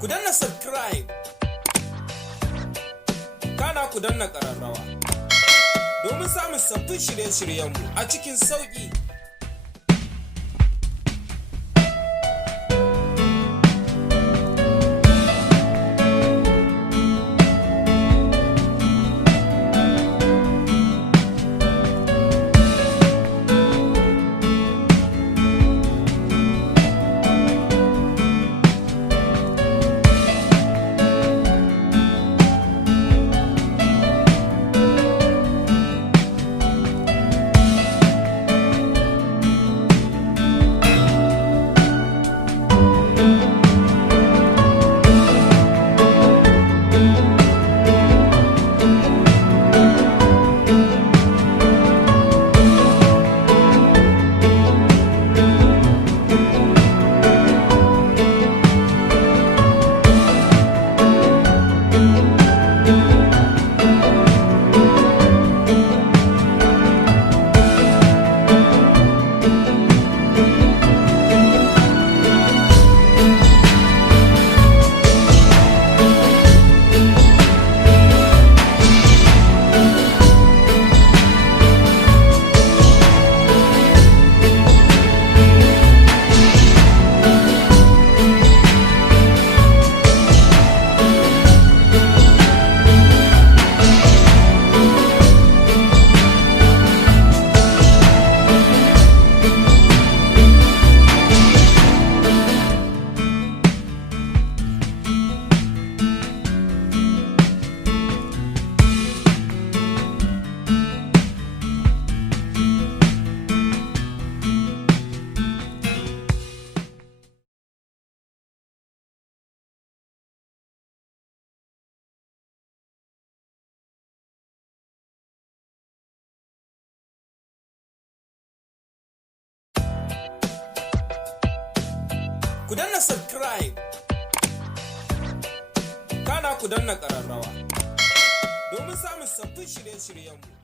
Ku danna subscribe, kana ku danna ƙararrawa domin samun sabbin shirye-shiryenmu a cikin sauƙi. Ku danna subscribe, kana ku danna ƙararrawa domin samun sabbin shirye-shiryenmu.